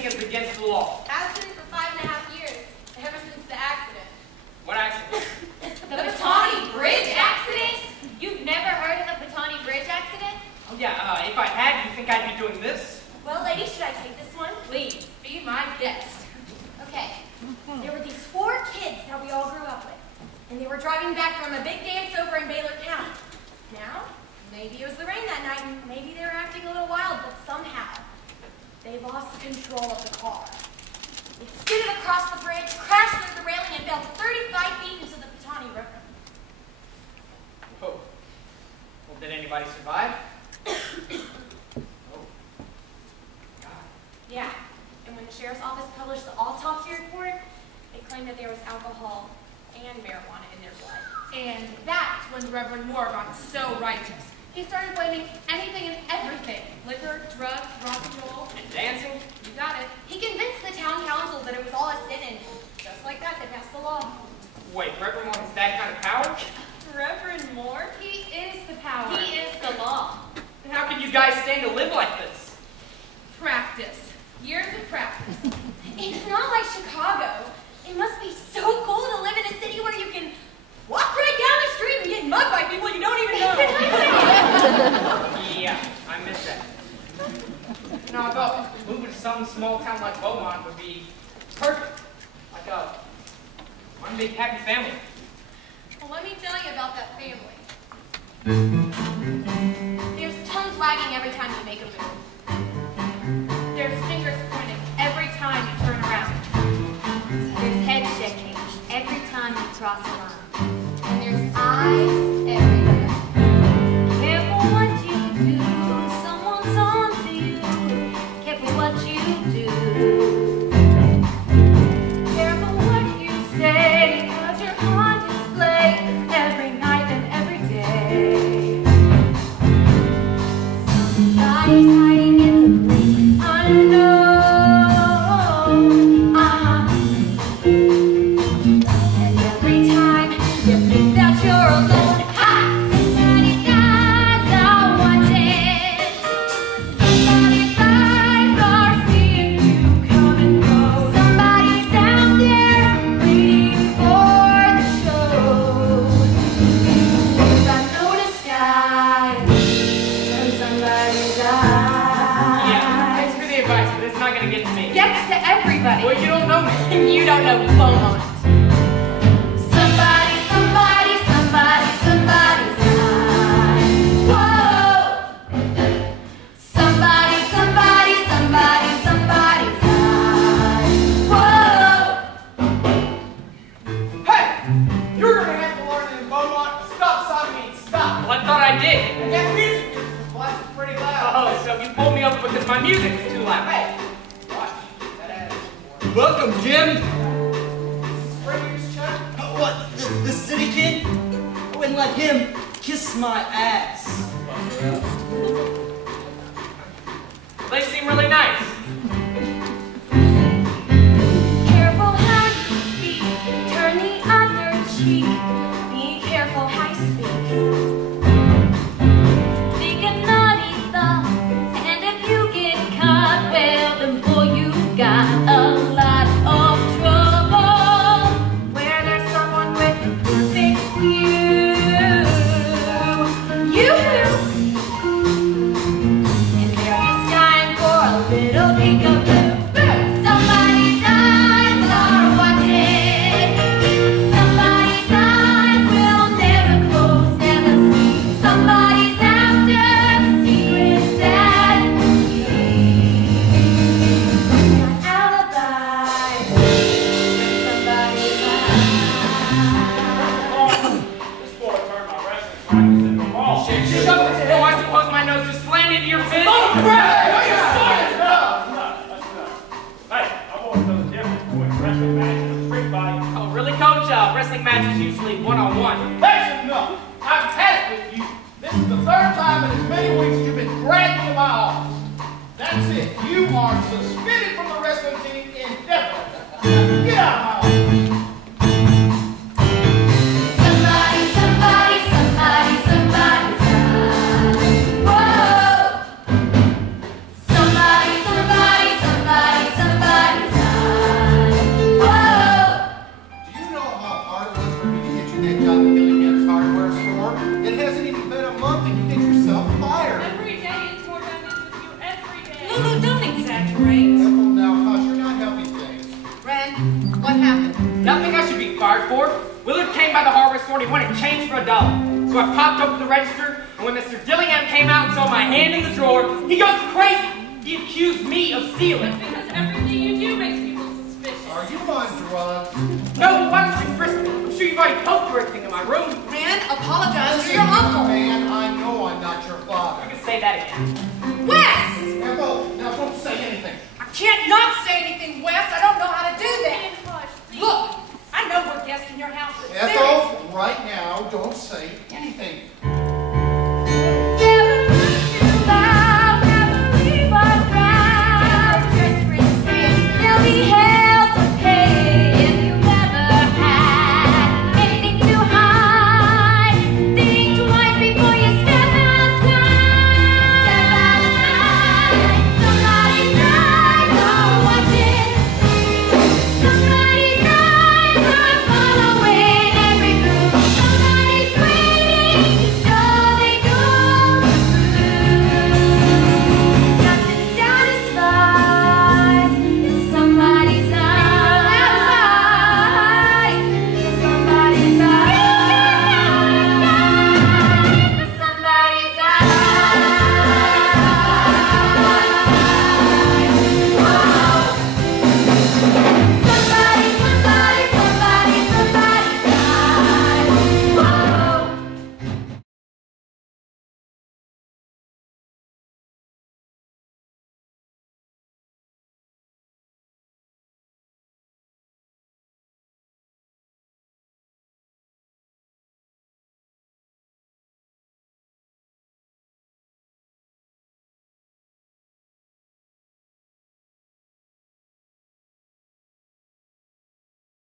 think is against the law? Has been for 5.5 years, ever since the accident. What accident? The Patani Bridge accident? You've never heard of the Patani Bridge accident? Oh yeah, if I had, you think I'd be doing this? Well, ladies, should I take this one? Please, be my guest. Okay, there were these 4 kids that we all grew up with, and they were driving back from a big dance over in Baylor County. Now, maybe it was the rain that night, and maybe they were acting a little wild, but somehow, they lost control of the car. It skidded across the bridge, crashed through the railing, and fell 35 feet into the Patani River. Whoa. Well, did anybody survive? Oh. God. Yeah, and when the sheriff's office published the autopsy report, they claimed that there was alcohol and marijuana in their blood. And that's when Reverend Moore got so righteous. He started blaming anything and everything. Liquor, drugs, rock and roll. And dancing? You got it. He convinced the town council that it was all a sin, and just like that, they passed the law. Wait, Reverend Moore has that kind of power? Reverend Moore? He is the power. He is the law. Then how can you guys stand to live like this? Practice. Years of practice. It's not like Chicago. It must be so cool to live in a city where you can walk right down the street and get mugged by people you don't even know. Yeah, I miss that. You know, I thought moving to some small town like Beaumont would be perfect. Like one big happy family. Well, let me tell you about that family. There's tongues wagging every time you make a move. There's fingers pointing every time you turn around. There's head shaking every time you cross a line. And there's eyes everywhere. Careful what you do, someone's on to you. Careful what you do. Careful what you say, 'cause you're on display every night and every day. Somebody's hiding in the place unknown. Well, you don't know me. You don't know Beaumont. Somebody, somebody, somebody, somebody's eyes. Whoa! Somebody, somebody, somebody, somebody's eyes. Whoa! Hey! You're gonna have to learn in Beaumont to stop sign means stop. Well, I thought I did. And that music is blasting pretty loud. Oh, so you pulled me over because my music was too loud. Hey! Watch that attitude. Welcome, Jim. Springer's Chuck. Oh, what? The city kid? I wouldn't let him kiss my ass. They seem really nice. Careful how you speak, turn the other cheek. Be careful how you speak. Think a naughty thought, and if you get caught, well, then boy, you got a lot of trouble. Where there's someone with a perfect view, you, and they're just dying for a little peekaboo. Somebody's eyes are watching. Somebody's eyes will never close, never see. Somebody's after secrets that got alibis. Somebody's eyes. This boy turned my wrestling practice into a ball. Shut up. Oh, I suppose my nose just slammed into your fist. Hey, I've always known the difference between a wrestling match and a street fight. Oh, really, Coach? Wrestling match is usually one-on-one. That's enough. I've had it with you. This is the 3rd time in as many weeks you've been dragged into my office. That's it. You are suspended from the wrestling team indefinitely. Get out of my office. Somebody, somebody, somebody, somebody's eyes. Whoa! Somebody, somebody, somebody, somebody. Willard came by the hardware store and he wanted change for $1. So I popped open the register, and when Mr. Dillingham came out and saw my hand in the drawer, he goes crazy. He accused me of stealing. That's because everything you do makes people suspicious. Are you on drugs? No, why don't you frisk me? I'm sure you've already poked for everything in my room. Man, apologize to your uncle. Man, I know I'm not your father. You can say that again.